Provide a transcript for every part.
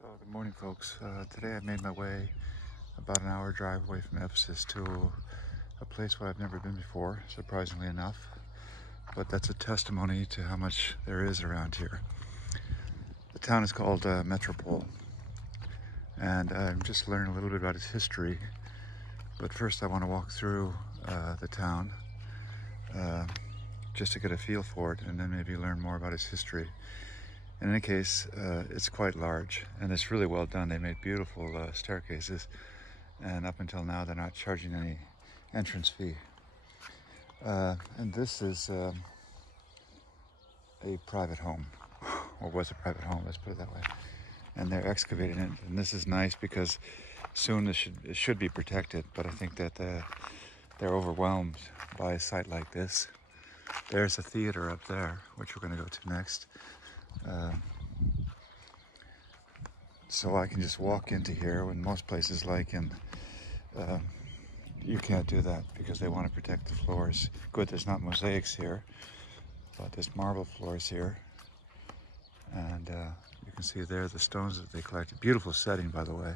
So good morning, folks. Today I made my way about an hour drive away from Ephesus to a place where I've never been before, surprisingly enough. But that's a testimony to how much there is around here. The town is called Metropol, and I'm just learning a little bit about its history. But first I want to walk through the town just to get a feel for it, and then maybe learn more about its history. In any case, it's quite large, and it's really well done. They made beautiful staircases, and up until now they're not charging any entrance fee. And this is a private home, or was a private home, let's put it that way. And they're excavating it, and this is nice because soon it should be protected, but I think that they're overwhelmed by a site like this. There's a theater up there, which we're going to go to next. So I can just walk into here when most places you can't do that because they want to protect the floors. Good, there's not mosaics here, but there's marble floors here. And you can see there the stones that they collected. Beautiful setting, by the way.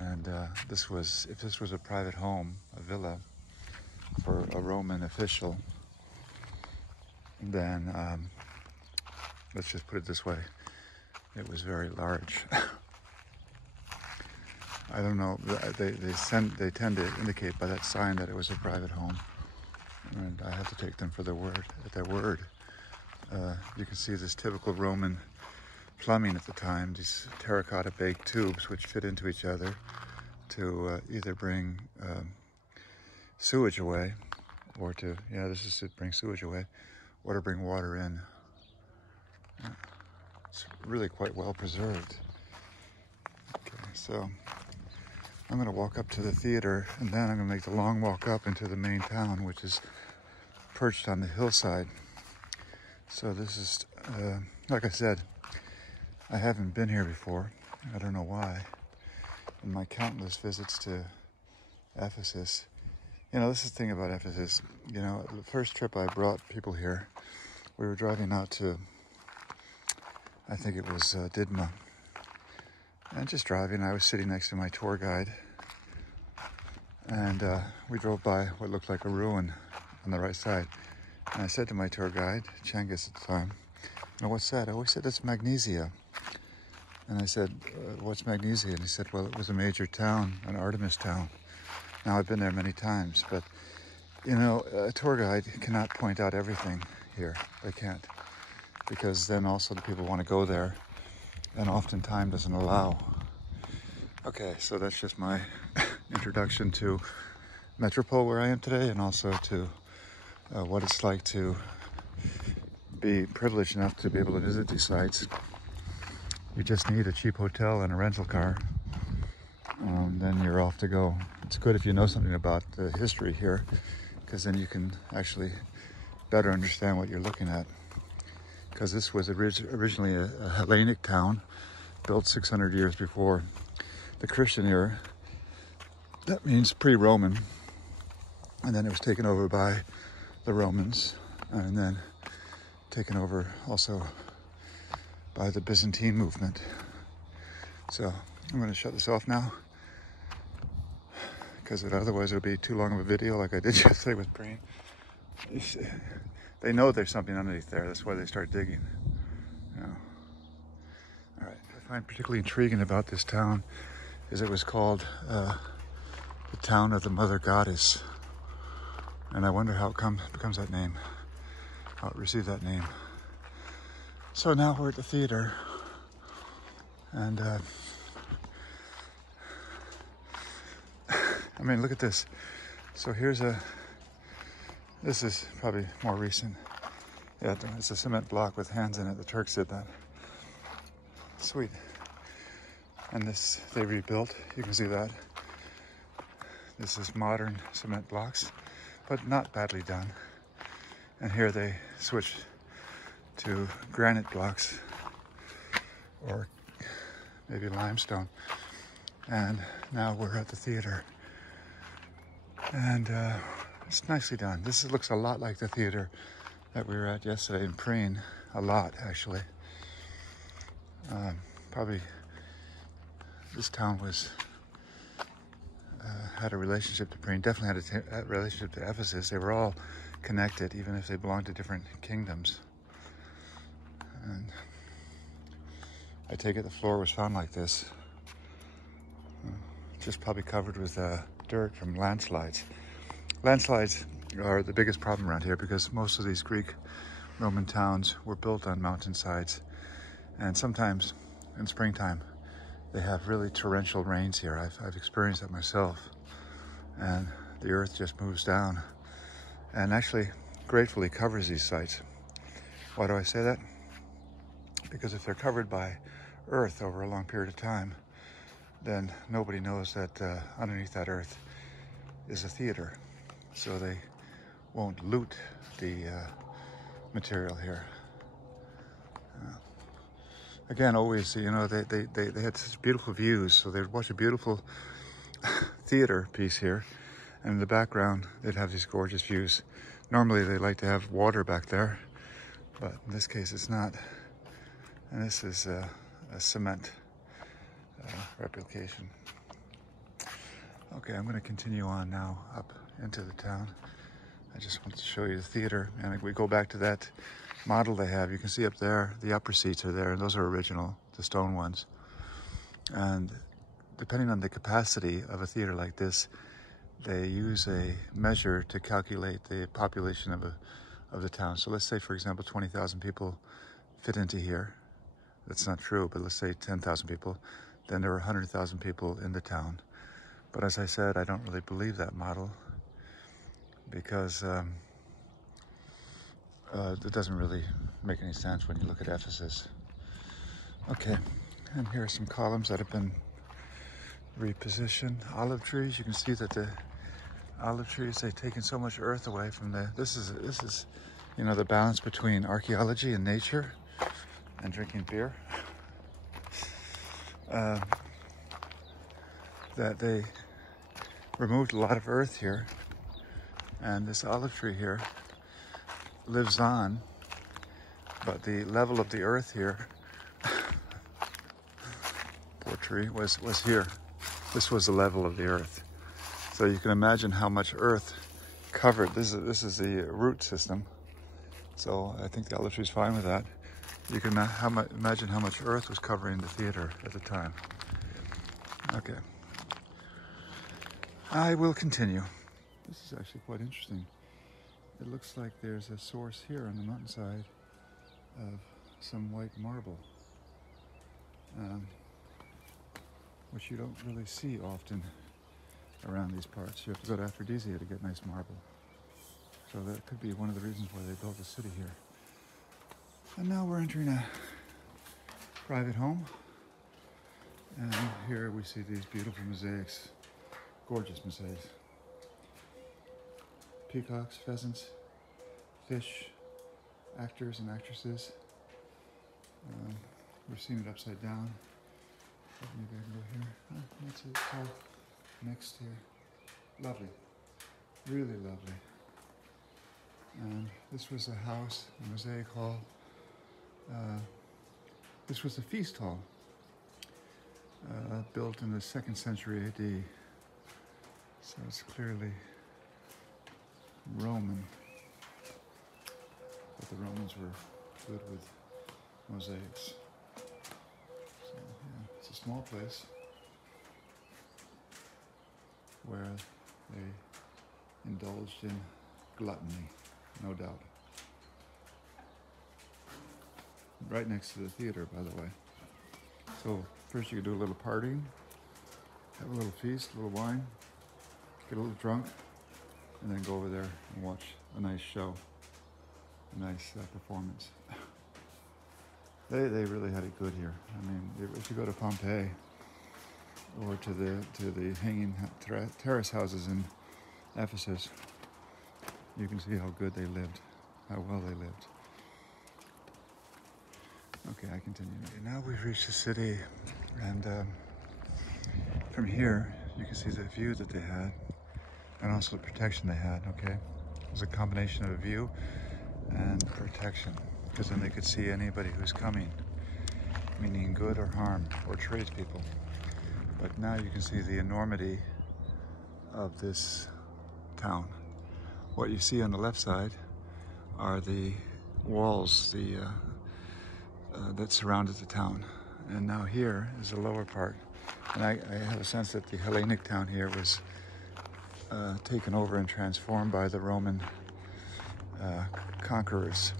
And if this was a private home, a villa for a Roman official, then let's just put it this way, it was very large. I don't know, they tend to indicate by that sign that it was a private home, and I have to take them for their word. You can see this typical Roman plumbing at the time, these terracotta baked tubes which fit into each other to either bring sewage away, or to bring sewage away, or to bring water in. It's really quite well preserved. Okay, so I'm going to walk up to the theater, and then I'm going to make the long walk up into the main town, which is perched on the hillside. So this is, like I said, I haven't been here before. I don't know why. In my countless visits to Ephesus, this is the thing about Ephesus. The first trip I brought people here, we were driving out to, I think it was Didma. And just driving, I was sitting next to my tour guide. And we drove by what looked like a ruin on the right side. And I said to my tour guide, Cengiz at the time, what's that? Oh, he said, that's Magnesia. And I said, what's Magnesia? And he said, well, it was a major town, an Artemis town. Now, I've been there many times, but, a tour guide cannot point out everything here. They can't. Because then also the people want to go there, and often time doesn't allow. Okay, so that's just my introduction to Metropol, where I am today, and also to what it's like to be privileged enough to be able to visit these sites. You just need a cheap hotel and a rental car, then you're off to go. It's good if you know something about the history here, because then you can actually better understand what you're looking at. Because this was originally a Hellenic town, built 600 years before the Christian era. That means pre-Roman. And then it was taken over by the Romans, and then taken over also by the Byzantine movement. So I'm going to shut this off now, because otherwise it'll be too long of a video like I did yesterday with Brain. They know there's something underneath there. That's why they start digging. All right. What I find particularly intriguing about this town is it was called the town of the Mother Goddess. And I wonder how it becomes that name, how it received that name. So now we're at the theater. And I mean, look at this. So this is probably more recent. Yeah, it's a cement block with hands in it. The Turks did that. Sweet. And this, they rebuilt. You can see that. This is modern cement blocks, but not badly done. And here they switched to granite blocks, or maybe limestone. And now we're at the theater. And it's nicely done. This looks a lot like the theater that we were at yesterday in Preen. A lot, actually. probably this town had a relationship to Priene, definitely had a relationship to Ephesus. They were all connected, even if they belonged to different kingdoms. And I take it the floor was found like this, just probably covered with dirt from landslides. Landslides are the biggest problem around here because most of these Greek Roman towns were built on mountainsides, and sometimes in springtime they have really torrential rains here. I've experienced that myself, and the earth just moves down and actually gratefully covers these sites. Why do I say that? Because if they're covered by earth over a long period of time, then nobody knows that underneath that earth is a theater. So they won't loot the material here. Again, always, you know, they had such beautiful views, so they'd watch a beautiful theater piece here, and in the background they'd have these gorgeous views. Normally they like to have water back there, but in this case it's not. And this is a cement replication. Okay, I'm going to continue on now up into the town. I just want to show you the theater, and we go back to that model they have. You can see up there, the upper seats are there, and those are original, the stone ones. And depending on the capacity of a theater like this, they use a measure to calculate the population of the town. So let's say, for example, 20,000 people fit into here. That's not true, but let's say 10,000 people. Then there are 100,000 people in the town. But as I said, I don't really believe that model because it doesn't really make any sense when you look at Ephesus. Okay, and here are some columns that have been repositioned. Olive trees, you can see that the olive trees, they've taken so much earth away from this is, you know, the balance between archaeology and nature and drinking beer. That they removed a lot of earth here, and this olive tree here lives on, but the level of the earth here, poor tree, was here. This was the level of the earth. So you can imagine how much earth covered. This is the root system. So I think the olive tree is fine with that. You can imagine how much earth was covering the theater at the time. Okay. I will continue. This is actually quite interesting. It looks like there's a source here on the mountainside of some white marble, which you don't really see often around these parts. You have to go to Aphrodisia to get nice marble. So that could be one of the reasons why they built a city here. And now we're entering a private home. And here we see these beautiful mosaics, gorgeous mosaics. Peacocks, pheasants, fish, actors and actresses. We're seeing it upside down. Maybe I can go here. That's it. Oh, next here. Lovely. Really lovely. And this was a house, a mosaic hall. This was a feast hall, built in the 2nd century AD. So it's clearly Roman, but the Romans were good with mosaics. So yeah, it's a small place where they indulged in gluttony, no doubt. Right next to the theater, by the way. So first you could do a little partying, have a little feast, a little wine, get a little drunk, and then go over there and watch a nice show, a nice performance. They really had it good here. I mean, if you go to Pompeii or to the hanging terrace houses in Ephesus, you can see how good they lived, how well they lived. Okay, I continue. Now we've reached the city, and from here you can see the view that they had, and also the protection they had. Okay, it was a combination of a view and protection, because then they could see anybody who's coming. meaning good or harm or tradespeople. But now you can see the enormity of this town. What you see on the left side are the walls that surrounded the town. And now here is the lower part. And I have a sense that the Hellenic town here was taken over and transformed by the Roman conquerors.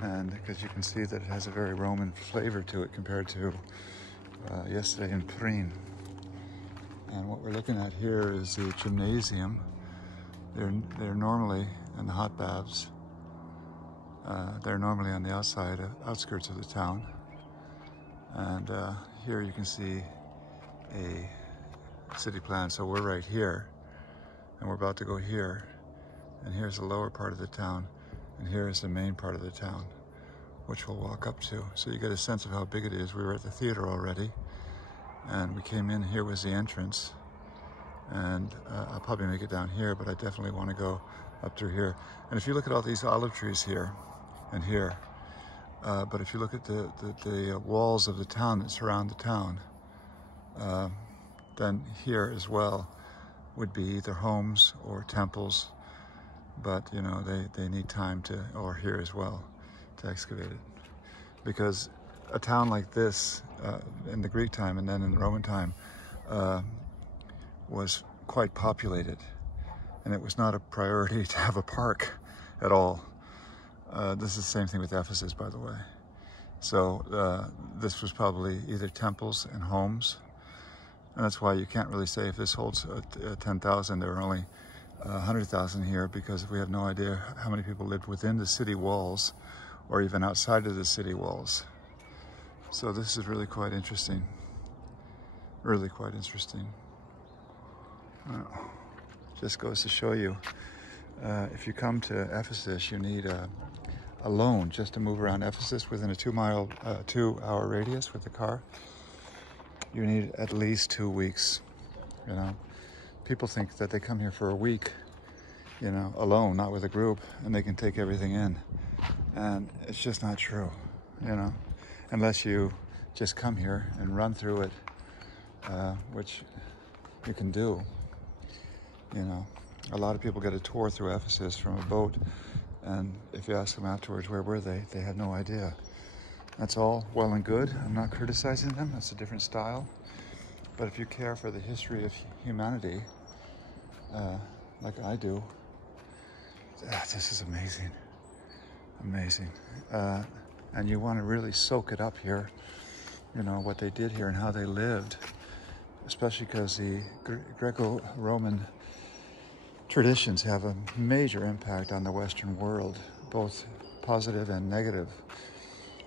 And because you can see that it has a very Roman flavor to it compared to yesterday in Prien. And what we're looking at here is the gymnasium. They're normally in the hot baths. They're normally on the outskirts of the town. And here you can see a city plan. So we're right here, and we're about to go here. And here's the lower part of the town, and here is the main part of the town, which we'll walk up to. So you get a sense of how big it is. We were at the theater already, and we came in. Here was the entrance, and I'll probably make it down here, but I definitely want to go up through here. And if you look at all these olive trees here and here, but if you look at the walls of the town that surround the town, then here as well would be either homes or temples, but you know, they need time to, or here as well, to excavate it. Because a town like this, in the Greek time and then in the Roman time, was quite populated, and it was not a priority to have a park at all. This is the same thing with Ephesus, by the way. So this was probably either temples and homes, and that's why you can't really say if this holds 10,000, there are only 100,000 here, because we have no idea how many people lived within the city walls or even outside of the city walls. So this is really quite interesting. Really quite interesting. Just goes to show you, if you come to Ephesus, you need a loan just to move around Ephesus within a 2-hour radius with the car. You need at least 2 weeks. You know, people think that they come here for a week, you know, alone, not with a group, and they can take everything in. And it's just not true, you know, unless you just come here and run through it, which you can do. You know, a lot of people get a tour through Ephesus from a boat, and if you ask them afterwards where were they had no idea. That's all well and good. I'm not criticizing them. That's a different style. But if you care for the history of humanity, like I do, this is amazing. Amazing. And you want to really soak it up here, you know, what they did here and how they lived, especially because the Greco-Roman traditions have a major impact on the Western world, both positive and negative.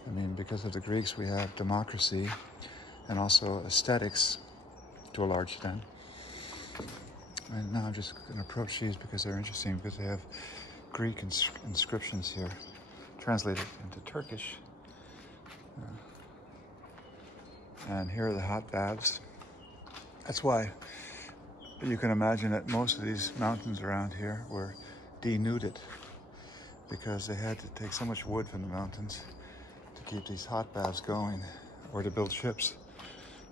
I mean, because of the Greeks, we have democracy and also aesthetics to a large extent. And now I'm just going to approach these because they're interesting, because they have Greek inscriptions here, translated into Turkish. And here are the hot baths. That's why you can imagine that most of these mountains around here were denuded, because they had to take so much wood from the mountains to keep these hot baths going, or to build ships.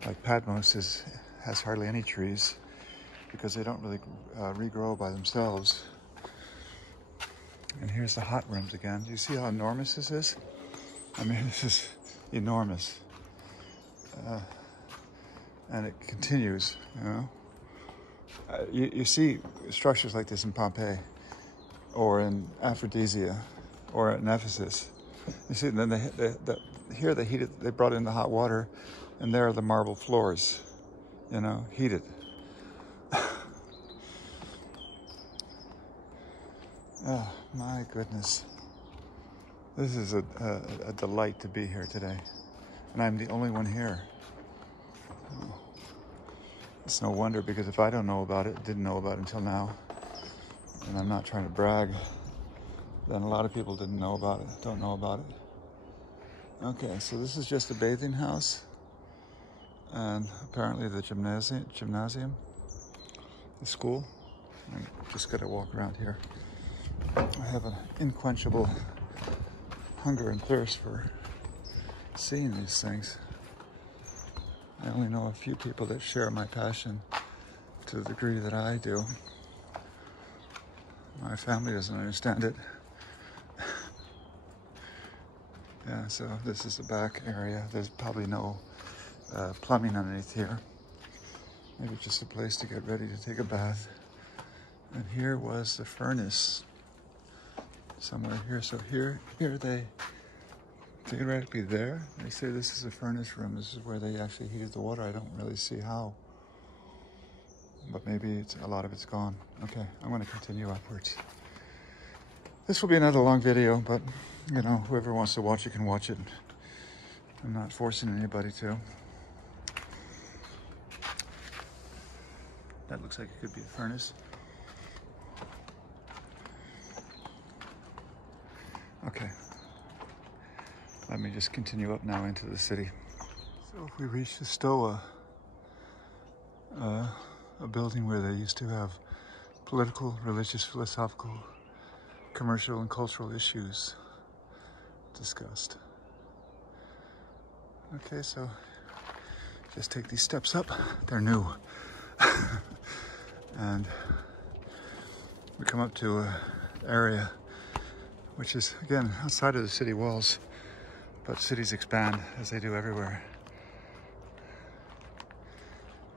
Like Patmos has hardly any trees, because they don't really regrow by themselves. And here's the hot rooms again. Do you see how enormous this is? I mean, this is enormous. And it continues, you know. You see structures like this in Pompeii, or in Aphrodisia, or in Ephesus. You see, then here they brought in the hot water, and there are the marble floors, you know, heated. Oh, my goodness. This is a delight to be here today. And I'm the only one here. Oh. It's no wonder, because if I don't know about it, didn't know about it until now, and I'm not trying to brag, then a lot of people didn't know about it, don't know about it. Okay, so this is just a bathing house, and apparently the gymnasium, the school. I just gotta walk around here. I have an unquenchable hunger and thirst for seeing these things. I only know a few people that share my passion to the degree that I do. My family doesn't understand it. Yeah, so this is the back area. There's probably no plumbing underneath here. Maybe just a place to get ready to take a bath. And here was the furnace. Somewhere here. So here they theoretically there. They say this is a furnace room. This is where they actually heated the water. I don't really see how. But maybe a lot of it's gone. Okay, I'm going to continue upwards. This will be another long video, but you know, whoever wants to watch it can watch it. I'm not forcing anybody to. That looks like it could be a furnace. Okay. Let me just continue up now into the city. So if we reach the Stoa, a building where they used to have political, religious, philosophical, commercial, and cultural issues discussed. Okay, so just take these steps up. They're new. And we come up to an area which is, again, outside of the city walls, but cities expand as they do everywhere.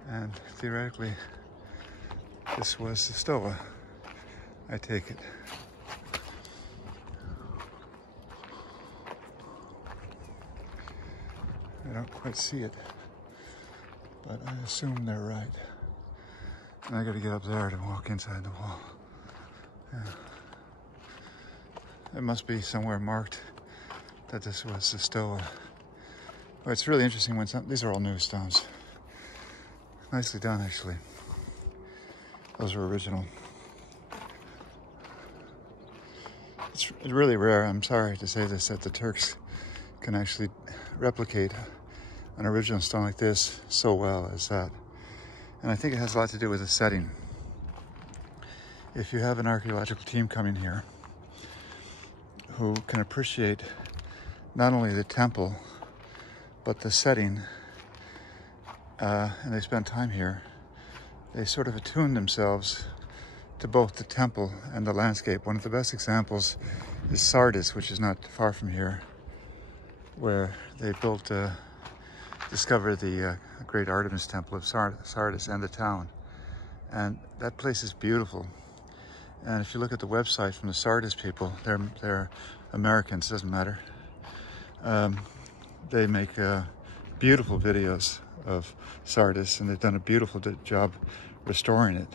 And theoretically, this was the Stoa, I take it. I don't quite see it, but I assume they're right. And I gotta get up there to walk inside the wall. Yeah. It must be somewhere marked that this was the Stoa. Well, it's really interesting when these are all new stones. Nicely done, actually. Those are original. It's really rare, I'm sorry to say this, that the Turks can actually replicate an original stone like this so well as that. And I think it has a lot to do with the setting. If you have an archaeological team coming here who can appreciate not only the temple, but the setting, and they spend time here, they sort of attune themselves to both the temple and the landscape. One of the best examples is Sardis, which is not far from here, where they discovered the great Artemis temple of Sardis and the town. And that place is beautiful. And if you look at the website from the Sardis people, they're Americans, doesn't matter. They make beautiful videos of Sardis, and they've done a beautiful job restoring it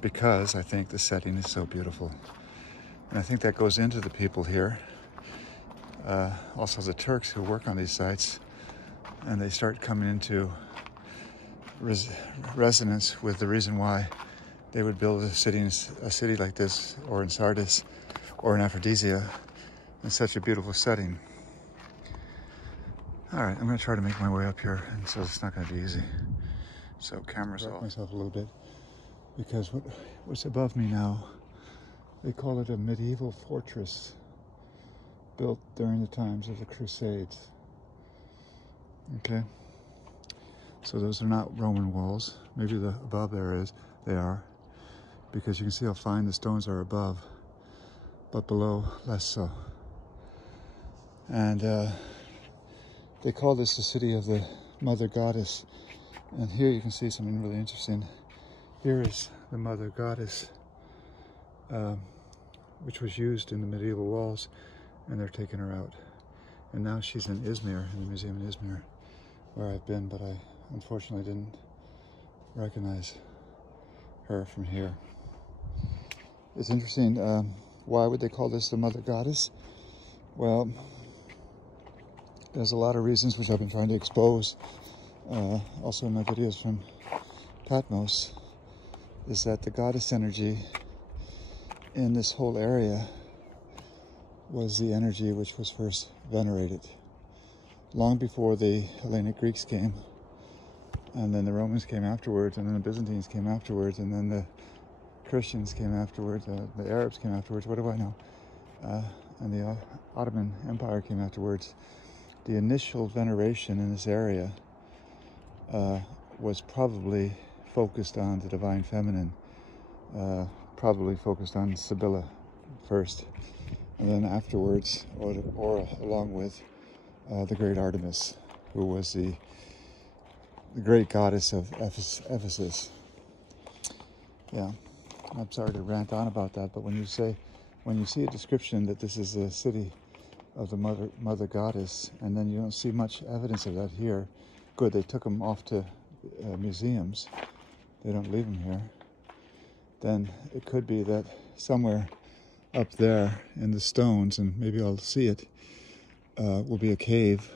because I think the setting is so beautiful. And I think that goes into the people here. Also the Turks who work on these sites, and they start coming into resonance with the reason why they would build a city like this, or in Sardis, or in Aphrodisia, in such a beautiful setting. All right, I'm going to try to make my way up here, and so it's not going to be easy. So cameras off. Myself a little bit, because what's above me now, they call it a medieval fortress built during the times of the Crusades. Okay, so those are not Roman walls. Maybe the above there is. They are, because you can see how fine the stones are above, but below less so. And they call this the city of the Mother Goddess. And here you can see something really interesting. Here is the Mother Goddess, which was used in the medieval walls, and they're taking her out. And now she's in Izmir, in the museum in Izmir, where I've been, but I unfortunately didn't recognize her from here. It's interesting, why would they call this the Mother Goddess? Well, there's a lot of reasons which I've been trying to expose, also in my videos from Patmos, is that the goddess energy in this whole area was the energy which was first venerated, long before the Hellenic Greeks came, and then the Romans came afterwards, and then the Byzantines came afterwards, and then the Christians came afterwards, the Arabs came afterwards, what do I know? And the Ottoman Empire came afterwards. the initial veneration in this area was probably focused on the divine feminine, probably focused on Sibylla first, and then afterwards, or along with the great Artemis, who was the great goddess of Ephesus. Yeah, I'm sorry to rant on about that, but when you see a description that this is a city of the mother goddess, and then you don't see much evidence of that here. Good, they took them off to museums. They don't leave them here. Then it could be that somewhere up there in the stones, and maybe I'll see it, will be a cave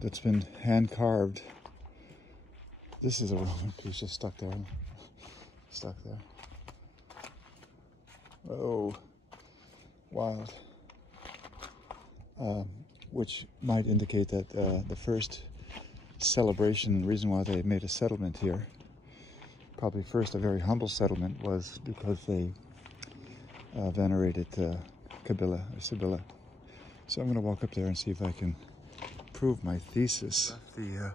that's been hand carved. This is a Roman piece just stuck there. Stuck there. Oh, wild. Which might indicate that the first celebration, the reason why they made a settlement here, probably first a very humble settlement, was because they venerated Sibylla. So I'm going to walk up there and see if I can prove my thesis. The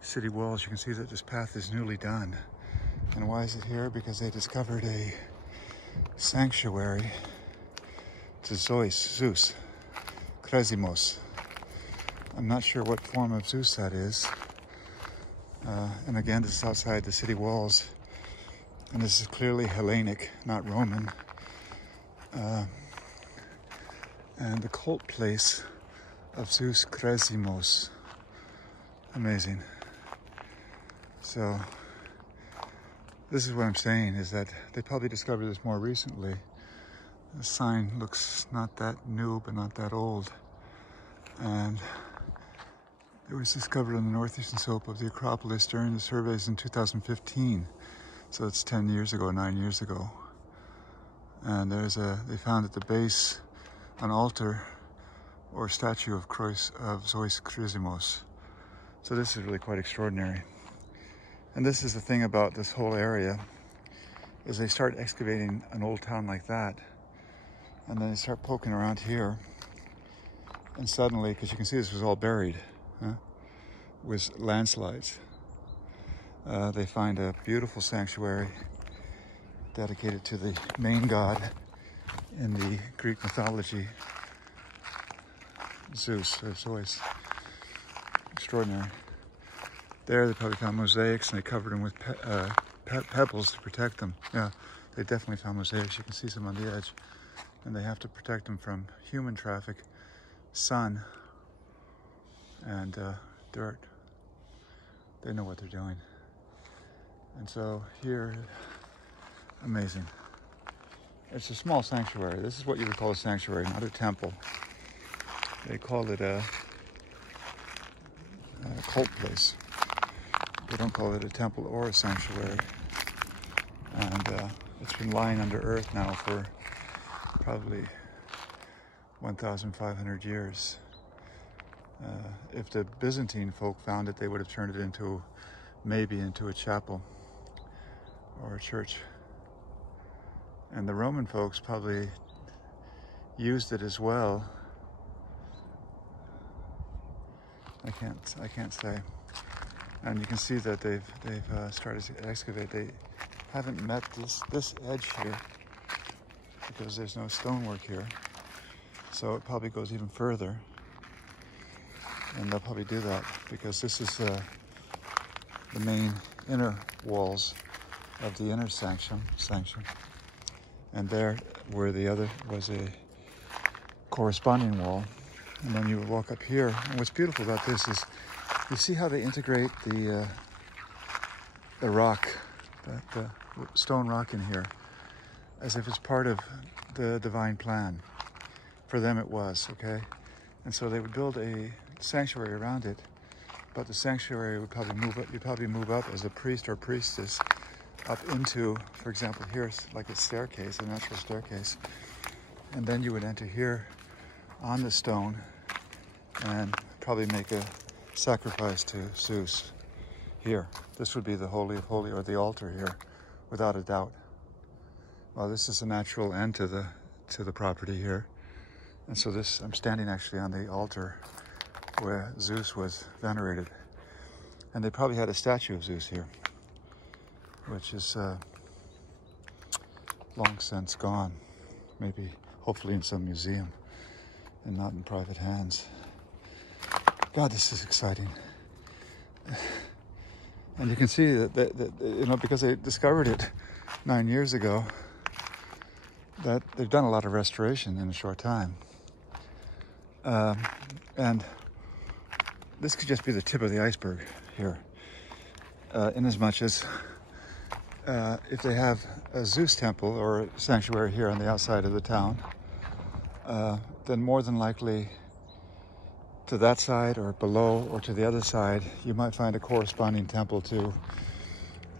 city walls, you can see that this path is newly done. And why is it here? Because they discovered a sanctuary to Zeus, Kresimos. I'm not sure what form of Zeus that is. And again, this is outside the city walls. And this is clearly Hellenic, not Roman. And the cult place of Zeus Kresimos. Amazing. So, this is what I'm saying, is that they probably discovered this more recently. The sign looks not that new, but not that old. And it was discovered on the northeastern slope of the Acropolis during the surveys in 2015. So it's 10 years ago, 9 years ago. And they found at the base an altar or statue of Zeus Kresimos. So this is really quite extraordinary. And this is the thing about this whole area, is they start excavating an old town like that, and then they start poking around here, and suddenly, because you can see this was all buried, with landslides, they find a beautiful sanctuary dedicated to the main god in the Greek mythology, Zeus, or Zeus. Extraordinary. There they probably found mosaics, and they covered them with pebbles to protect them. Yeah, they definitely found mosaics. You can see some on the edge. And they have to protect them from human traffic, sun, and dirt. They know what they're doing. And so here, amazing. It's a small sanctuary. This is what you would call a sanctuary, not a temple. They call it a cult place. They don't call it a temple or a sanctuary. And it's been lying under earth now for probably 1,500 years. If the Byzantine folk found it, they would have turned it into a chapel or a church. And the Roman folks probably used it as well. I can't say. And you can see that they've started to excavate. They haven't met this edge here because there's no stonework here. So it probably goes even further. And they'll probably do that because this is the main inner walls of the inner sanction. And there where the other was a corresponding wall. And then you would walk up here. And what's beautiful about this is you see how they integrate the rock, that stone rock in here, as if it's part of the divine plan. For them it was, okay? And so they would build a sanctuary around it, but the sanctuary would probably move up. You'd probably move up as a priest or priestess up into, for example, here's like a staircase, a natural staircase. And then you would enter here on the stone and probably make a sacrifice to Zeus here. This would be the Holy of Holies, or the altar here, without a doubt. Well, this is a natural end to the property here. And so I'm standing actually on the altar where Zeus was venerated. And they probably had a statue of Zeus here, which is long since gone. Maybe, hopefully in some museum and not in private hands. God, this is exciting. And you can see that you know, because they discovered it 9 years ago, that they've done a lot of restoration in a short time. And this could just be the tip of the iceberg here, in as much as if they have a Zeus temple or a sanctuary here on the outside of the town, then more than likely to that side or below or to the other side, you might find a corresponding temple to,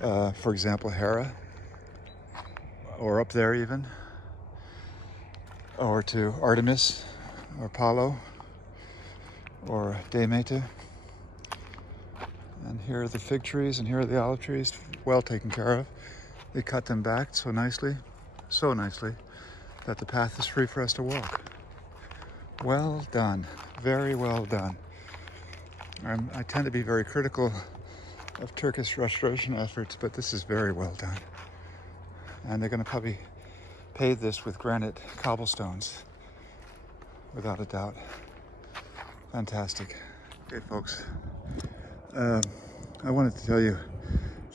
for example, Hera, or up there even, or to Artemis, or Apollo, or Demeter. And here are the fig trees, and here are the olive trees, well taken care of. They cut them back so nicely, that the path is free for us to walk. Well done, very well done. I tend to be very critical of Turkish restoration efforts, but this is very well done. And they're going to probably pave this with granite cobblestones, without a doubt. Fantastic. Okay, folks. I wanted to tell you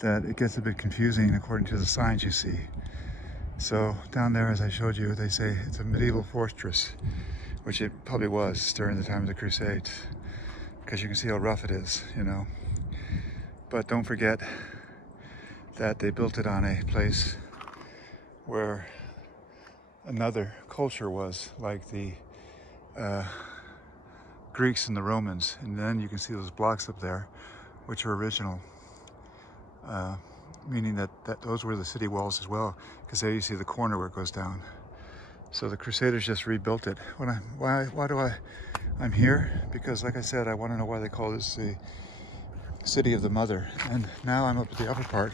that it gets a bit confusing according to the signs you see. So down there, as I showed you, they say it's a medieval fortress, which it probably was during the time of the Crusades, because you can see how rough it is, you know. But don't forget that they built it on a place where another culture was, like the Greeks and the Romans. And then you can see those blocks up there, which are original, meaning that those were the city walls as well, because there you see the corner where it goes down. So the Crusaders just rebuilt it. I'm here because, like I said, I want to know why they call this the City of the Mother. And now I'm up at the upper part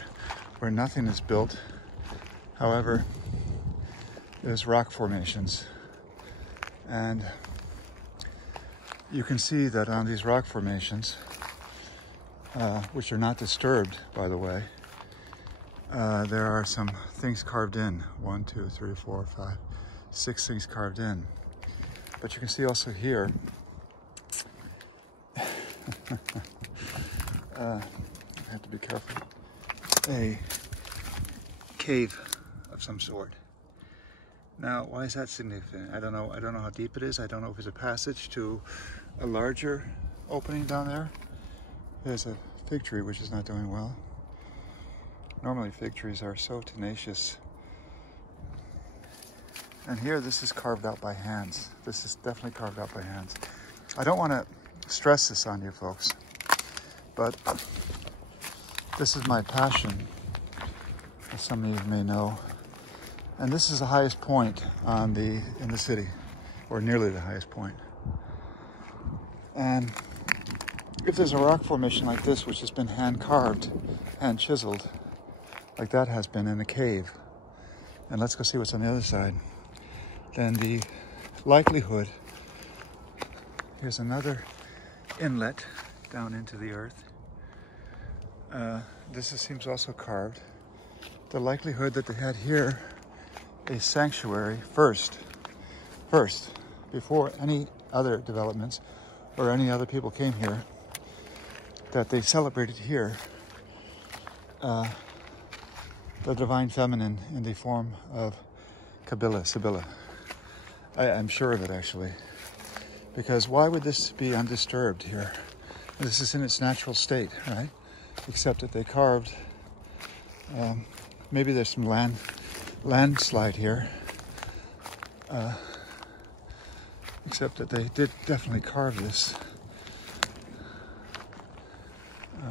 where nothing is built. However, there's rock formations. And you can see that on these rock formations, which are not disturbed, by the way, there are some things carved in. 1, 2, 3, 4, 5, 6 things carved in. But you can see also here, I have to be careful, a cave of some sort. Now, why is that significant? I don't know. I don't know how deep it is. I don't know if it's a passage to a larger opening down there. There's a fig tree which is not doing well. Normally fig trees are so tenacious. And here, this is carved out by hands. This is definitely carved out by hands. I don't want to stress this on you folks, but this is my passion, as some of you may know. And this is the highest point in the city, or nearly the highest point. And if there's a rock formation like this, which has been hand carved, hand chiseled, like that has been in a cave, and let's go see what's on the other side, then the likelihood, here's another inlet down into the earth. This seems also carved. The likelihood that they had here a sanctuary first, before any other developments or any other people came here, that they celebrated here the divine feminine in the form of Sibylla. I'm sure of it, actually, because why would this be undisturbed here? This is in its natural state, right? Except that they carved, maybe there's some landslide here, except that they did definitely carve this.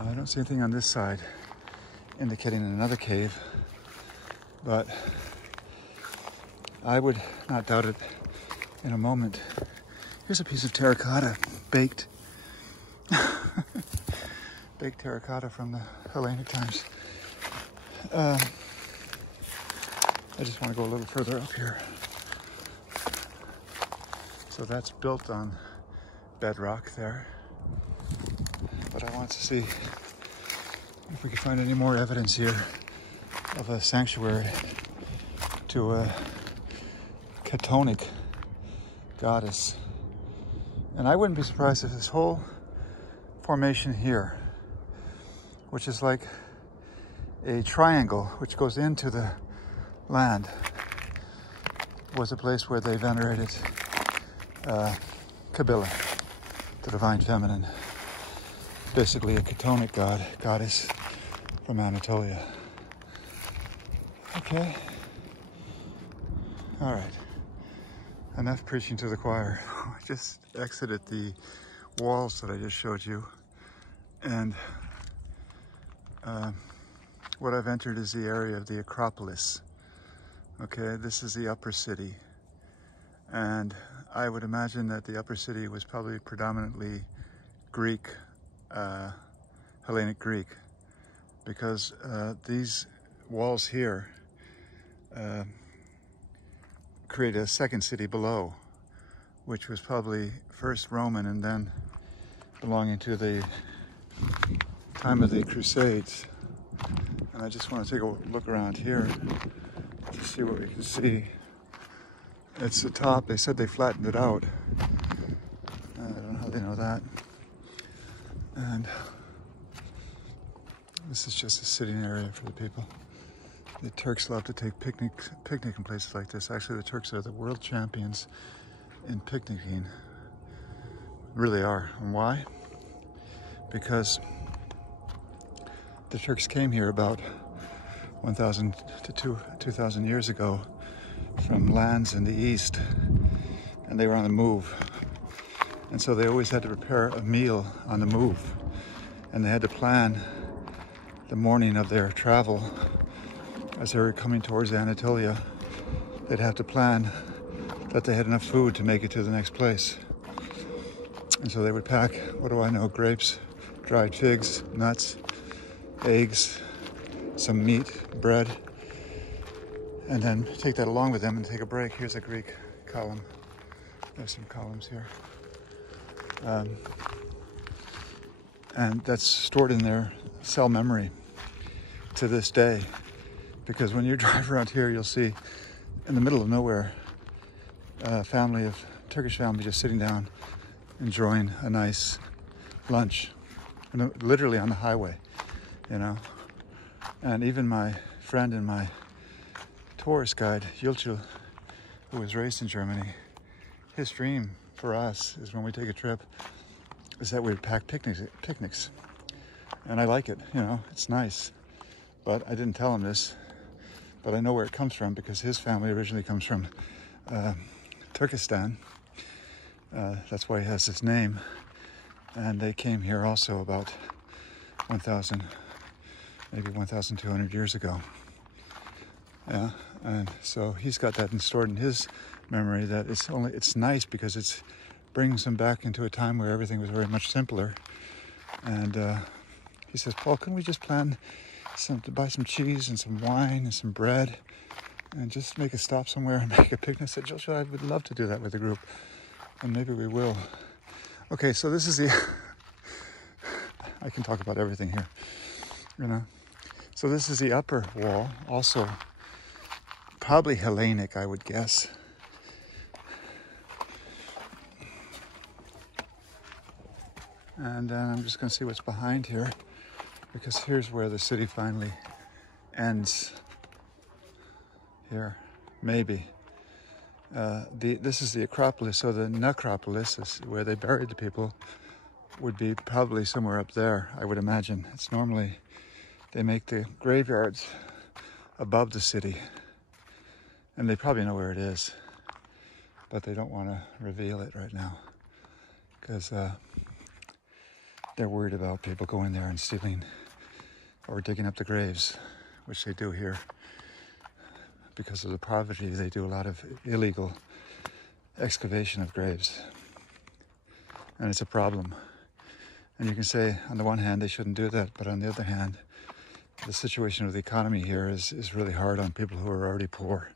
I don't see anything on this side indicating another cave, but I would not doubt it in a moment. Here's a piece of terracotta, baked terracotta from the Hellenic times. I just want to go a little further up here. So that's built on bedrock there. but I want to see if we can find any more evidence here of a sanctuary to a Chthonic goddess. And I wouldn't be surprised if this whole formation here, which is like a triangle which goes into the land, was a place where they venerated Kabila, the divine feminine, basically a Chthonic goddess from Anatolia. Okay. All right. Enough preaching to the choir. I just exited the walls that I just showed you, and what I've entered is the area of the Acropolis. Okay, this is the upper city, and I would imagine that the upper city was probably predominantly Greek, Hellenic Greek, because these walls here create a second city below, which was probably first Roman and then belonging to the time of the Crusades. And I just want to take a look around here to see what we can see. It's the top. They said they flattened it out. I don't know how they know that. And this is just a sitting area for the people. The Turks love to take picnic in places like this. Actually, the Turks are the world champions in picnicking. Really are. And why? Because the Turks came here about 1,000 to 2,000 years ago from lands in the east, and they were on the move. And so they always had to prepare a meal on the move, and they had to plan the morning of their travel. As they were coming towards Anatolia, they'd have to plan that they had enough food to make it to the next place. And so they would pack, what do I know, grapes, dried figs, nuts, eggs, some meat, bread, and then take that along with them and take a break. Here's a Greek column. There's some columns here. And that's stored in their cell memory to this day. Because when you drive around here, you'll see in the middle of nowhere a Turkish family just sitting down, enjoying a nice lunch, literally on the highway, you know. And even my friend and my tourist guide, Yulchul, who was raised in Germany, his dream for us is when we take a trip, is that we'd pack picnics. And I like it, you know, it's nice. But I didn't tell him this. But I know where it comes from because his family originally comes from Turkestan. That's why he has his name. And they came here also about 1,000, maybe 1,200 years ago. Yeah, and so he's got that stored in his memory that it's nice because it brings him back into a time where everything was very much simpler. And he says, Paul, couldn't we just plan to buy some cheese and some wine and some bread and just make a stop somewhere and make a picnic? I said, Joshua, I would love to do that with the group, and maybe we will. Okay, so this is the I can talk about everything here, you know. So this is the upper wall, also probably Hellenic, I would guess. And I'm just going to see what's behind here, because here's where the city finally ends. Here, maybe. This is the Acropolis, so the Necropolis is where they buried the people, would be probably somewhere up there, I would imagine. It's normally, they make the graveyards above the city, and they probably know where it is, but they don't want to reveal it right now, because they're worried about people going there and stealing or digging up the graves, which they do here. Because of the poverty, they do a lot of illegal excavation of graves. And it's a problem. And you can say, on the one hand, they shouldn't do that, but on the other hand, the situation of the economy here is really hard on people who are already poor.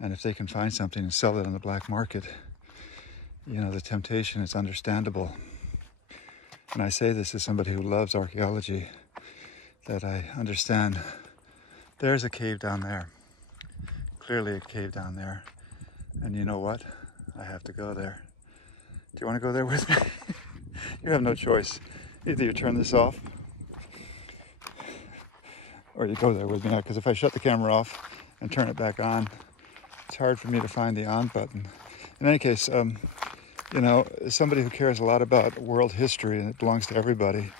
And if they can find something and sell it on the black market, you know, the temptation is understandable. And I say this as somebody who loves archaeology, that I understand there's a cave down there. Clearly a cave down there. And you know what? I have to go there. Do you want to go there with me? You have no choice. Either you turn this off or you go there with me. Because if I shut the camera off and turn it back on, it's hard for me to find the on button. In any case, you know, as somebody who cares a lot about world history, and it belongs to everybody,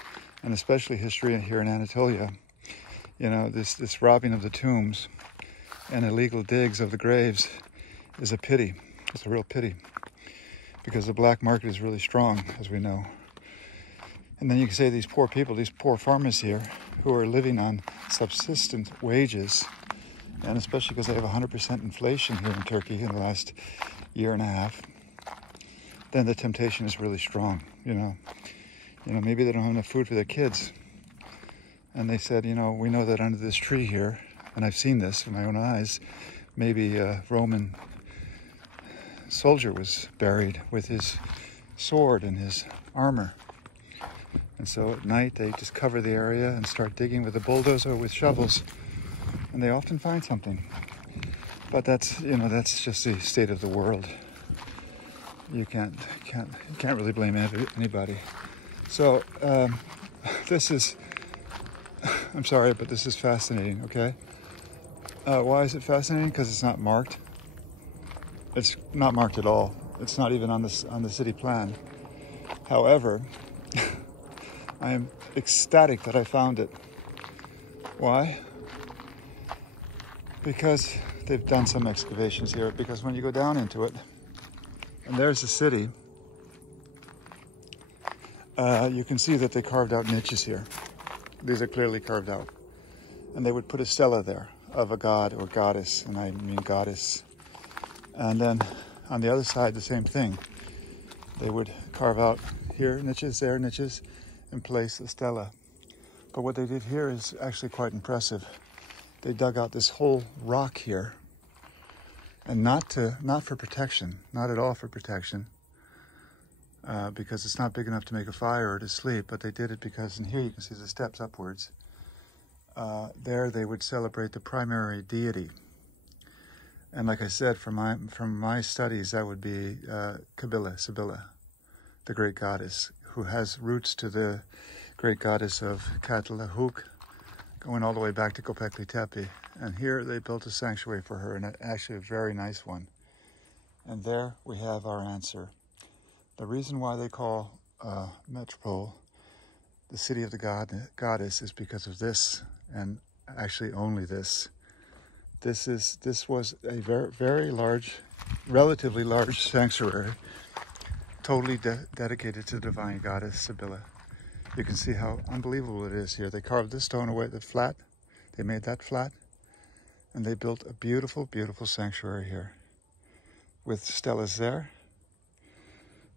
and especially history here in Anatolia, you know, this robbing of the tombs and illegal digs of the graves is a pity. It's a real pity, because the black market is really strong, as we know. And then you can say these poor people, these poor farmers here, who are living on subsistence wages, and especially because they have 100% inflation here in Turkey in the last year and a half, then the temptation is really strong, you know. Maybe they don't have enough food for their kids. And they said, you know, we know that under this tree here, and I've seen this with my own eyes, maybe a Roman soldier was buried with his sword and his armor. And so at night they just cover the area and start digging with a bulldozer or with shovels. And they often find something. But that's, you know, that's just the state of the world. You can't really blame anybody. So this is, I'm sorry, but this is fascinating, okay? Why is it fascinating? Because it's not marked. It's not marked at all. It's not even on the city plan. However, I am ecstatic that I found it. Why? Because they've done some excavations here. Because when you go down into it, and there's the city, you can see that they carved out niches here. These are clearly carved out. And they would put a stela there of a god or goddess, and I mean goddess. And then on the other side, the same thing. They would carve out here niches, there niches, and place a stela. But what they did here is actually quite impressive. They dug out this whole rock here, and not for protection, not at all for protection, because it's not big enough to make a fire or to sleep, but they did it because, and here you can see the steps upwards. There they would celebrate the primary deity. And like I said, from my studies, that would be Sibylla, the great goddess, who has roots to the great goddess of Catalahuk, going all the way back to Göbekli Tepe. And here they built a sanctuary for her, and actually a very nice one. And there we have our answer. The reason why they call Metropolis the city of the goddess is because of this, and actually only this. This was a very large, relatively large sanctuary, totally dedicated to the divine goddess Sibylla. You can see how unbelievable it is here. They carved this stone away, the flat. They made that flat, and they built a beautiful, beautiful sanctuary here with stelas there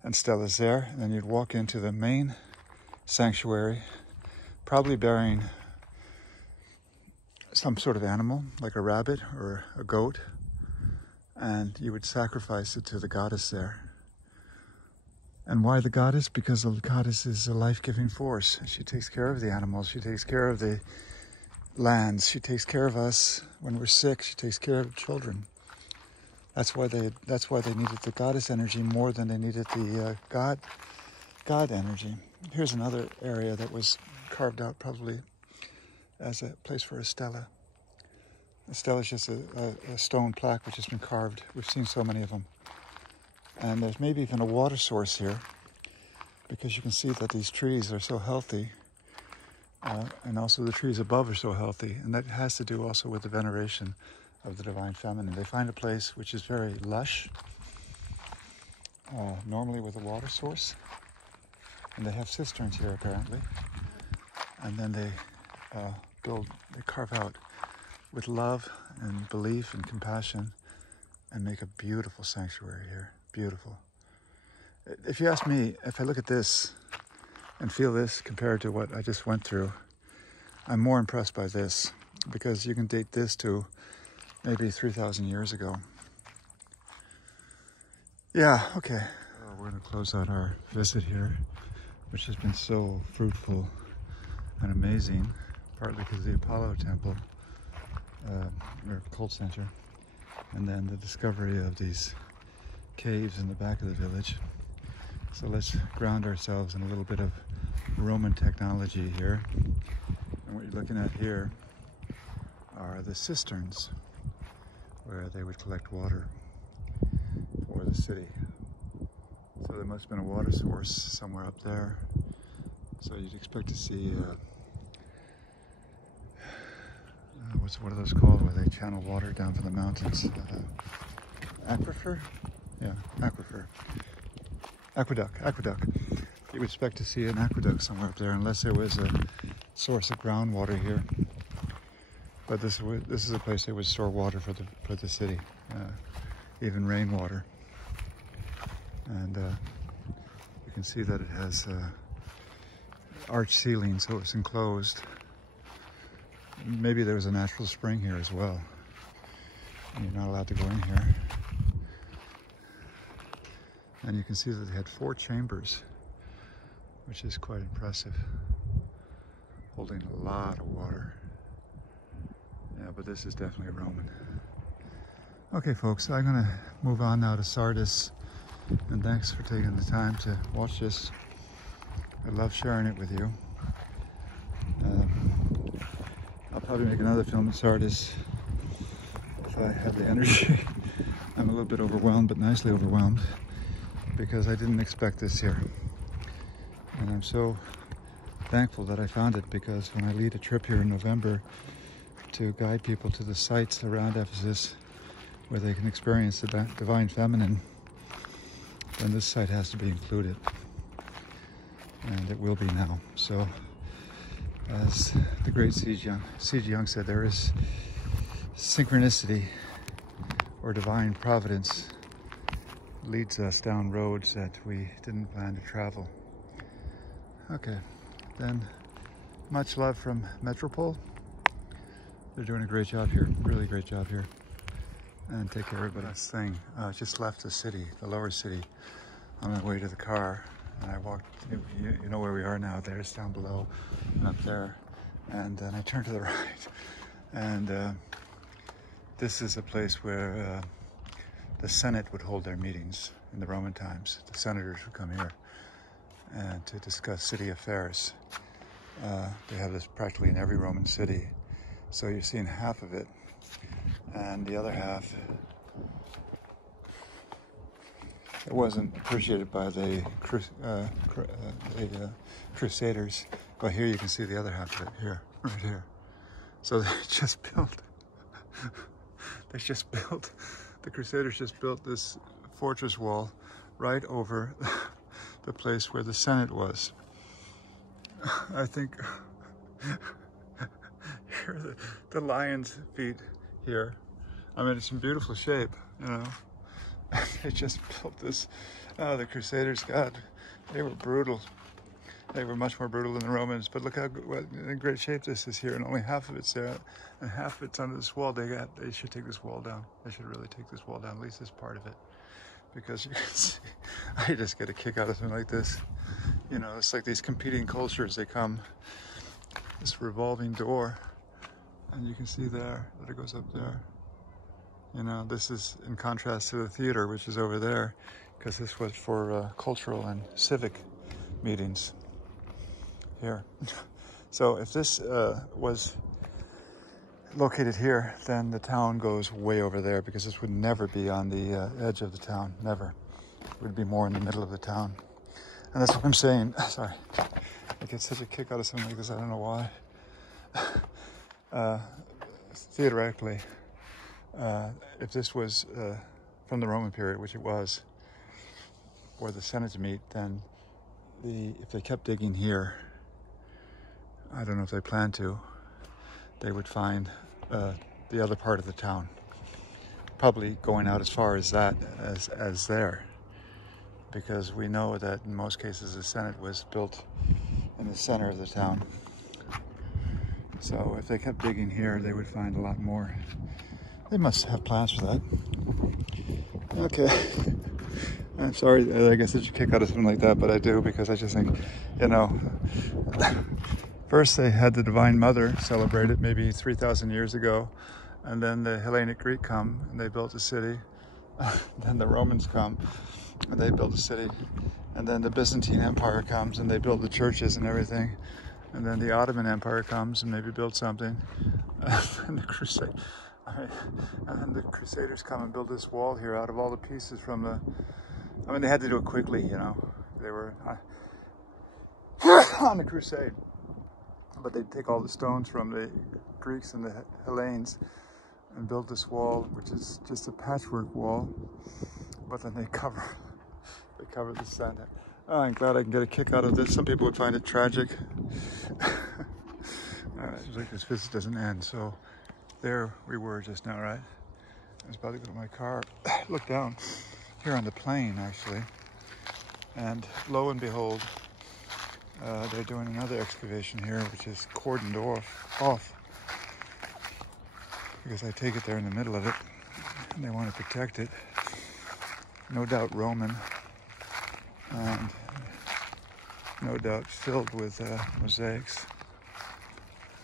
and stelas there. And then you'd walk into the main sanctuary, probably bearing some sort of animal, like a rabbit or a goat, and you would sacrifice it to the goddess there. And why the goddess? Because the goddess is a life-giving force. She takes care of the animals, she takes care of the lands, she takes care of us when we're sick, she takes care of children. That's why they needed the goddess energy more than they needed the God energy. Here's another area that was carved out probably as a place for a stela. A stela is just a stone plaque which has been carved. We've seen so many of them. And there's maybe even a water source here, because you can see that these trees are so healthy, and also the trees above are so healthy. And that has to do also with the veneration of the Divine Feminine. They find a place which is very lush, normally with a water source. And they have cisterns here apparently. And then they they carve out with love and belief and compassion and make a beautiful sanctuary here. Beautiful. If you ask me, if I look at this and feel this compared to what I just went through, I'm more impressed by this, because you can date this to maybe 3,000 years ago. Yeah, okay. We're going to close out our visit here which has been so fruitful and amazing, partly because of the Apollo Temple, or cult center, and then the discovery of these caves in the back of the village. So let's ground ourselves in a little bit of Roman technology here. And what you're looking at here are the cisterns where they would collect water for the city. So there must have been a water source somewhere up there. So you'd expect to see what are those called, where they channel water down from the mountains? Aquifer? Yeah, aquifer. Aqueduct. You would expect to see an aqueduct somewhere up there, unless there was a source of groundwater here. But this is a place they would store water for the city, even rainwater. And you can see that it has arched ceiling, so it's enclosed. Maybe there was a natural spring here as well. And you're not allowed to go in here. And you can see that they had 4 chambers, which is quite impressive, holding a lot of water. Yeah, but this is definitely Roman. Okay, folks, I'm gonna move on now to Sardis, and thanks for taking the time to watch this. I love sharing it with you. I'll probably make another film at Sardis if I have the energy. I'm a little bit overwhelmed, but nicely overwhelmed, because I didn't expect this here. And I'm so thankful that I found it, because when I lead a trip here in November to guide people to the sites around Ephesus where they can experience the divine feminine, then this site has to be included. And it will be now. So, as the great C.G. Jung said, there is synchronicity, or divine providence, leads us down roads that we didn't plan to travel. Okay, then much love from Metropolis. They're doing a great job here, really great job here. And take care, everybody. Last thing, I just left the city, the lower city, on my way to the car. And I walked, you know where we are now, there's down below and up there. And then I turned to the right. And this is a place where the Senate would hold their meetings in the Roman times. The senators would come here and to discuss city affairs. They have this practically in every Roman city. So you've seen half of it, and the other half, it wasn't appreciated by the Crusaders. But here you can see the other half of it, here, right here. So the Crusaders just built this fortress wall right over the place where the Senate was. I think here are the lion's feet here. I mean, it's in beautiful shape, you know. They just built this. Oh, the Crusaders, God, they were brutal. They were much more brutal than the Romans. But look how in great shape this is here, and only half of it's there, and half of it's under this wall. They should take this wall down. They should really take this wall down, at least this part of it, because you can see, I just get a kick out of something like this. You know, it's like these competing cultures. They come, this revolving door, and you can see there that it goes up there. You know, this is in contrast to the theater, which is over there, because this was for cultural and civic meetings here. So if this was located here, then the town goes way over there, because this would never be on the edge of the town, never. It would be more in the middle of the town. And that's what I'm saying. Sorry, I get such a kick out of something like this, I don't know why. Theoretically, if this was from the Roman period, which it was, for the Senate to meet, then if they kept digging here, I don't know if they plan to, they would find the other part of the town, probably going out as far as that, as there, because we know that in most cases the Senate was built in the center of the town. So if they kept digging here, they would find a lot more. They must have plans for that. Okay. I'm sorry, I guess I should kick out of something like that, but I do, because I just think, you know, first they had the Divine Mother celebrated maybe 3,000 years ago, and then the Hellenic Greek come and they built a city. Then the Romans come and they built a city, and then the Byzantine Empire comes and they build the churches and everything, and then the Ottoman Empire comes and maybe build something, and the Crusade. And then the Crusaders come and build this wall here out of all the pieces from the. I mean, they had to do it quickly, you know. They were on the crusade, but they'd take all the stones from the Greeks and the Hellenes and build this wall, which is just a patchwork wall. But then they cover the center. Oh, I'm glad I can get a kick out of this. Some people would find it tragic. It seems like this visit doesn't end. So there we were just now, right? I was about to go to my car. Look down here on the plain, actually, and lo and behold, they're doing another excavation here, which is cordoned off, because I take it they're in the middle of it, and they want to protect it. No doubt Roman, and no doubt filled with mosaics.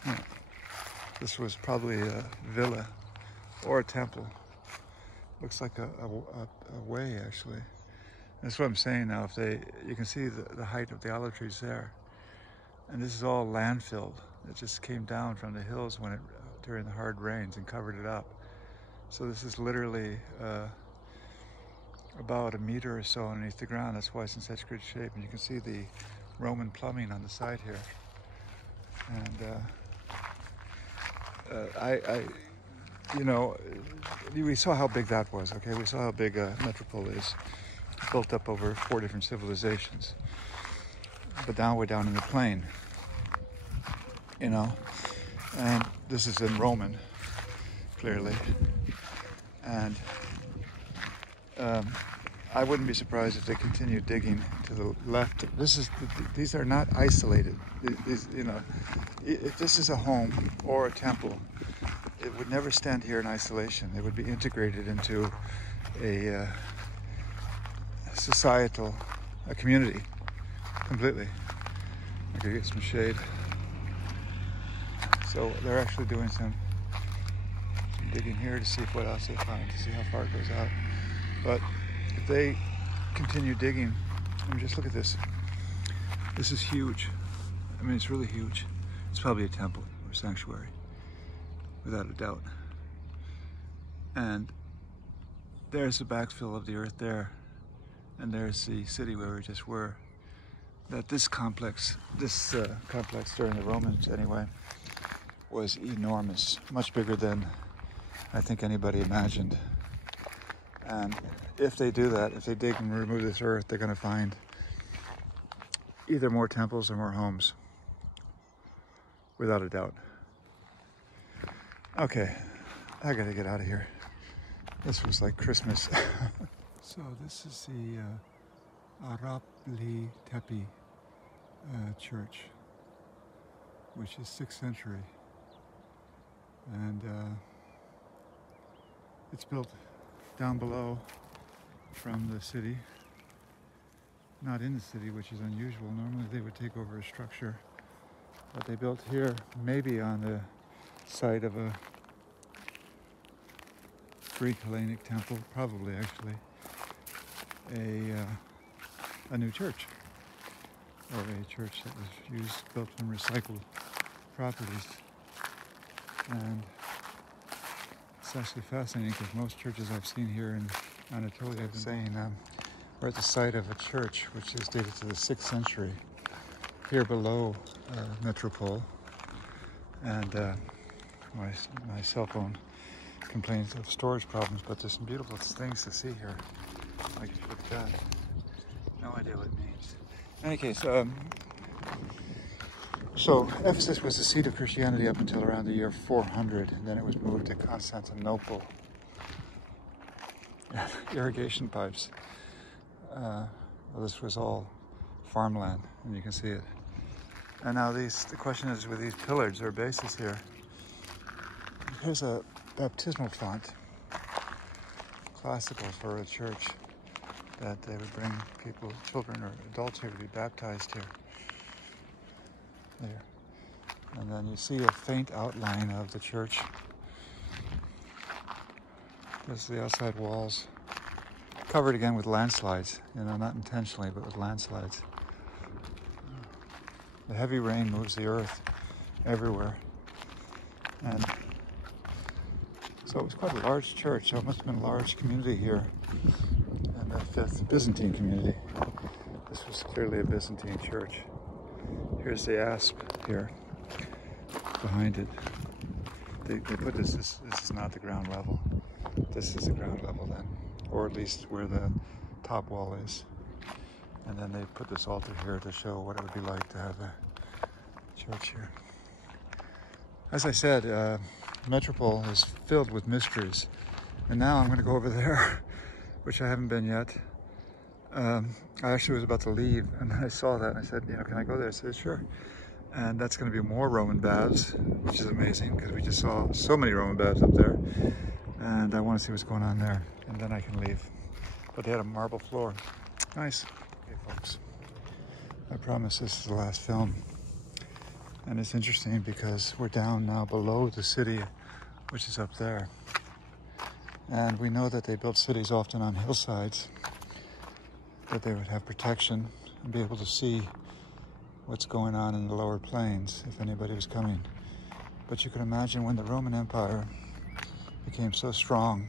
Yeah. This was probably a villa or a temple. Looks like a way, actually. That's what I'm saying now. You can see the height of the olive trees there, and this is all landfill. It just came down from the hills during the hard rains and covered it up. So this is literally about a meter or so underneath the ground. That's why it's in such good shape. And you can see the Roman plumbing on the side here. And you know, we saw how big that was, okay? We saw how big Metropolis is, built up over 4 different civilizations. But now we're down in the plain, you know? And this is in Roman, clearly. And I wouldn't be surprised if they continue digging to the left. These are not isolated. You know, if this is a home or a temple, it would never stand here in isolation. It would be integrated into a community, completely. I could get some shade. So they're actually doing some digging here to see what else they find, to see how far it goes out. But if they continue digging, I mean, just look at this. This is huge. I mean, it's really huge. It's probably a temple or sanctuary, without a doubt. And there's the backfill of the earth there, and there's the city where we just were. This complex during the Romans anyway, was enormous, much bigger than I think anybody imagined. And if they do that, if they dig and remove this earth, they're going to find either more temples or more homes, without a doubt. Okay, I gotta get out of here. This was like Christmas. So this is the Arapli Tepe church, which is 6th century. And it's built down below from the city, not in the city, which is unusual. Normally they would take over a structure, but they built here, maybe on the site of a Greek Hellenic temple, probably actually a new church, or a church that was built from recycled properties. And it's actually fascinating, because most churches I've seen here in Anatolia have been saying we're at the site of a church which is dated to the 6th century, here below Metropole. And my cell phone complains of storage problems, but there's some beautiful things to see here. Like, look at that. No idea what it means. In any case, so Ephesus was the seat of Christianity up until around the year 400, and then it was moved to Constantinople. Irrigation pipes. Well, this was all farmland, and you can see it. And now the question is, with these pillars or bases here, here's a baptismal font, classical for a church. that they would bring people, children or adults here to be baptized here. There. And then you see a faint outline of the church. There's the outside walls. Covered again with landslides, you know, not intentionally, but with landslides. The heavy rain moves the earth everywhere. And so it was quite a large church, so it must have been a large community here. And the fifth Byzantine community. This was clearly a Byzantine church. Here's the asp here, behind it. They put this is not the ground level. This is the ground level then, or at least where the top wall is. And then they put this altar here to show what it would be like to have a church here. As I said, Metropolis is filled with mysteries. And now I'm going to go over there, which I haven't been yet. I actually was about to leave, and I saw that, and I said, you know, can I go there? I said, sure. And that's going to be more Roman baths, which is amazing, because we just saw so many Roman baths up there. And I want to see what's going on there, and then I can leave. But they had a marble floor. Nice. Okay, folks. I promise this is the last film. And it's interesting because we're down now below the city, which is up there. And we know that they built cities often on hillsides, that they would have protection and be able to see what's going on in the lower plains if anybody was coming. But you can imagine when the Roman Empire became so strong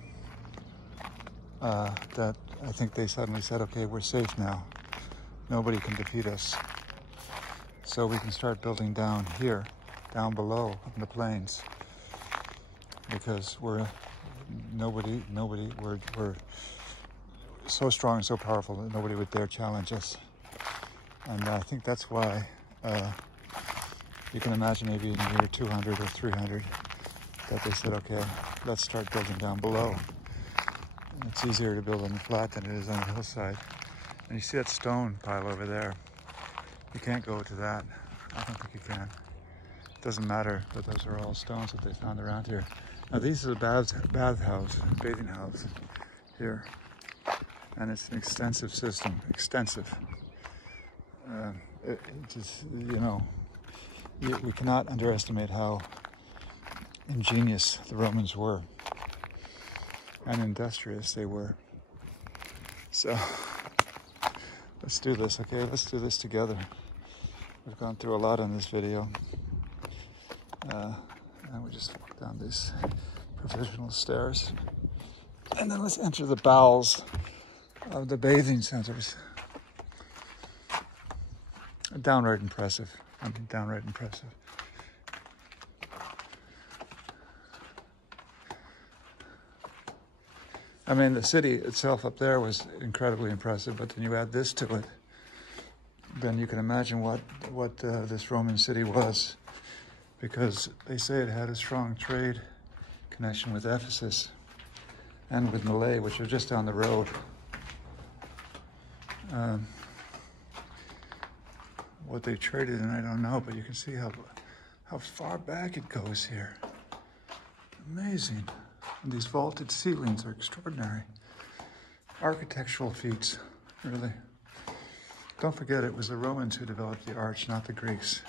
that I think they suddenly said, okay, we're safe now. Nobody can defeat us. So we can start building down here, down below in the plains, because we're so strong and so powerful that nobody would dare challenge us. And I think that's why you can imagine maybe in the year 200 or 300 that they said, okay, let's start building down below. And it's easier to build on the flat than it is on the hillside. And you see that stone pile over there. You can't go to that. I don't think you can. It doesn't matter, but those are all stones that they found around here. Now these are the bathing house here. And it's an extensive system, extensive. It just, you know, we cannot underestimate how ingenious the Romans were and industrious they were. So let's do this, okay? Let's do this together. We've gone through a lot on this video. And we just walk down these provisional stairs. And then let's enter the bowels of the bathing centers. Downright impressive. I mean, downright impressive. I mean, the city itself up there was incredibly impressive, but then you add this to it, then you can imagine what this Roman city was, because they say it had a strong trade connection with Ephesus and with Malay, which are just down the road. What they traded in, I don't know, but you can see how far back it goes here. Amazing. And these vaulted ceilings are extraordinary. Architectural feats, really. Don't forget, it was the Romans who developed the arch, not the Greeks.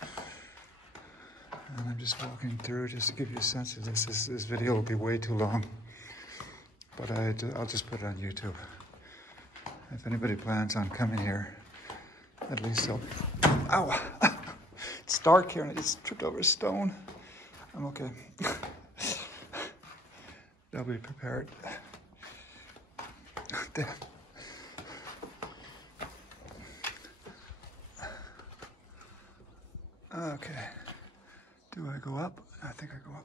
And I'm just walking through just to give you a sense of this. This video will be way too long, but I'll just put it on YouTube. If anybody plans on coming here, at least they'll... Ow! It's dark here and I just tripped over a stone. I'm okay. They'll be prepared. Damn. Okay. Do I go up? I think I go up.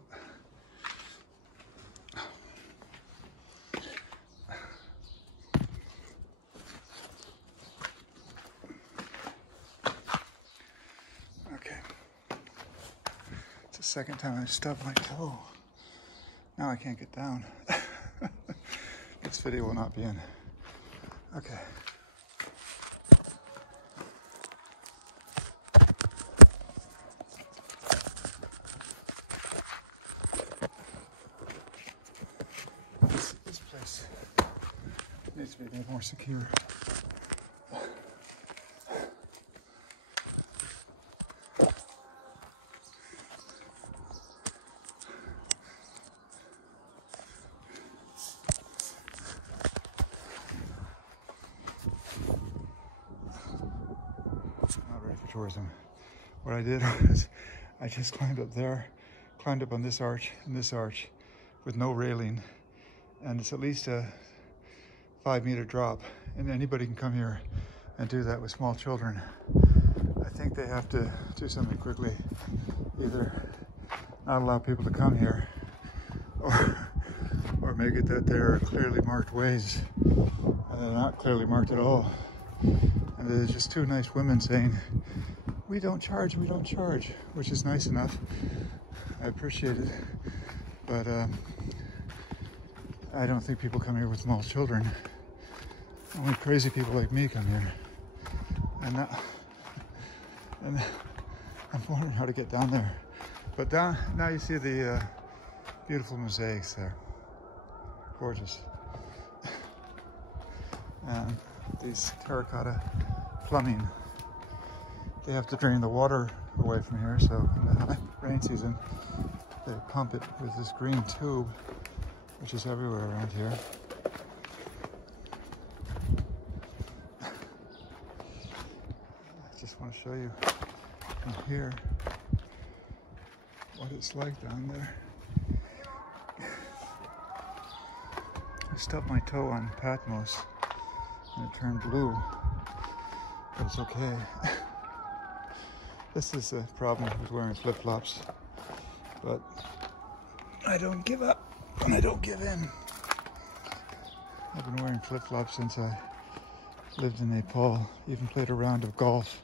Okay. It's the second time I've stubbed my toe. Now I can't get down. This video will not be in. Okay. This place Needs to be a bit more secure. Not ready for tourism. What I did was I just climbed up there, climbed up on this arch and this arch with no railing, and it's at least a 5-meter drop, and anybody can come here and do that with small children. I think they have to do something quickly, either not allow people to come here or make it that there are clearly marked ways, and they're not clearly marked at all. And there's just two nice women saying, we don't charge, which is nice enough. I appreciate it, but I don't think people come here with small children. Only crazy people like me come here. And I'm wondering how to get down there. But now you see the beautiful mosaics there. Gorgeous. And these terracotta plumbing. They have to drain the water away from here, so in the rain season, they pump it with this green tube, which is everywhere around here. I just want to show you from here what it's like down there. I stubbed my toe on Patmos and it turned blue, but it's okay. This is a problem with wearing flip-flops, but I don't give up and I don't give in. I've been wearing flip-flops since I lived in Nepal, even played a round of golf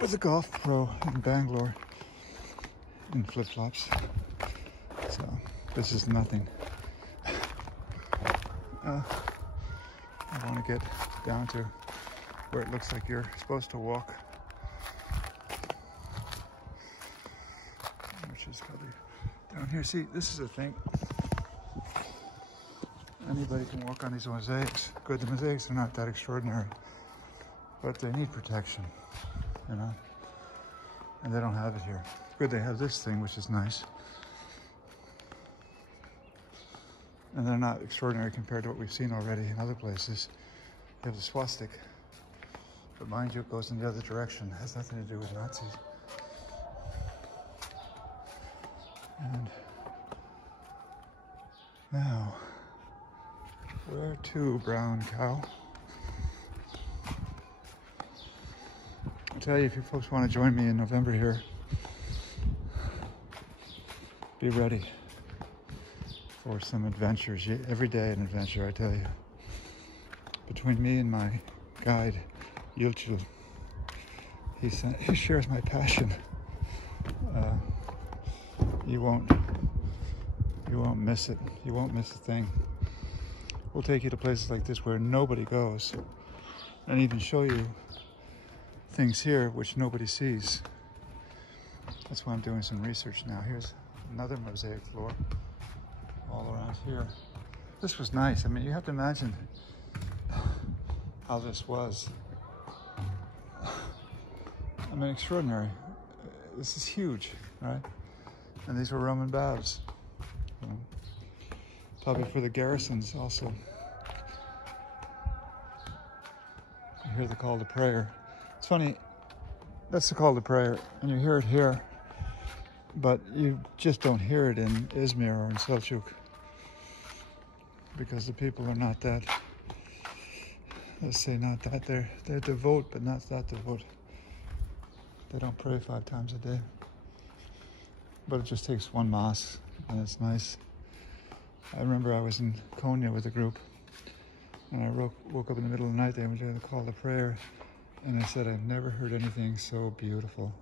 with a golf pro in Bangalore in flip-flops. So this is nothing. I want to get down to where it looks like you're supposed to walk, which is probably down here. See, this is a thing. Anybody can walk on these mosaics. Good, the mosaics are not that extraordinary, but they need protection, you know, and they don't have it here. Good, they have this thing, which is nice. And they're not extraordinary compared to what we've seen already in other places. You have the swastika, but mind you, it goes in the other direction. It has nothing to do with Nazis. And now, where to, brown cow? I'll tell you, if you folks want to join me in November here, be ready for some adventures. Every day an adventure, I tell you. Between me and my guide, Yulchul, he shares my passion. You won't miss it. You won't miss a thing. We'll take you to places like this where nobody goes, and even show you things here which nobody sees. That's why I'm doing some research now. Here's another mosaic floor all around here. This was nice. I mean, you have to imagine how this was. I mean, extraordinary. This is huge, right? And these were Roman baths. You know, probably for the garrisons also. You hear the call to prayer. It's funny, that's the call to prayer, and you hear it here, but you just don't hear it in Izmir or in Selçuk, because the people are not that, let's say not that, they're devout, but not that devout. They don't pray 5 times a day. But it just takes one mass, and it's nice. I remember I was in Konya with a group, and I woke up in the middle of the night, they were doing the call to prayer, and I said, I've never heard anything so beautiful.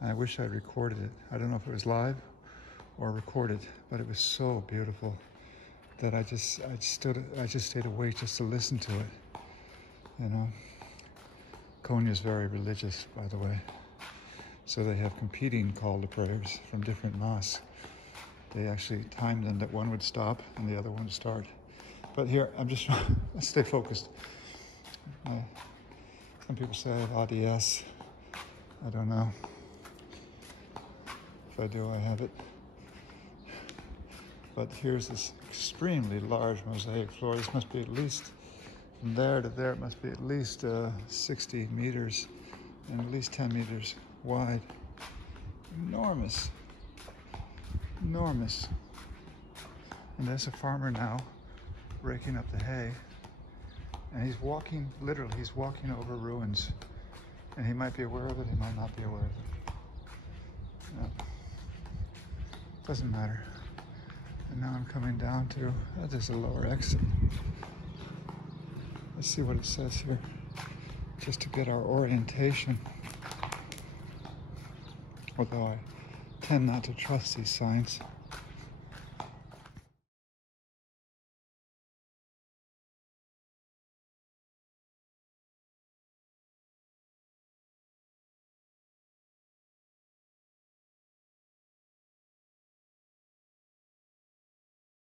And I wish I'd recorded it. I don't know if it was live or recorded, but it was so beautiful that I just stayed awake just to listen to it, you know. Konya is very religious, by the way. So they have competing call to prayers from different mosques. They actually timed them that one would stop and the other one would start. But here, I'm just trying to stay focused. Some people say ODS. I don't know. If I do, I have it. But here's this extremely large mosaic floor. This must be at least, from there to there, it must be at least 60 meters and at least 10 meters wide. Enormous. Enormous. And there's a farmer now raking up the hay. And he's walking, literally, he's walking over ruins. And he might be aware of it, he might not be aware of it. No. Doesn't matter. And now I'm coming down to, there's a lower exit. Let's see what it says here, just to get our orientation. Although I tend not to trust these signs.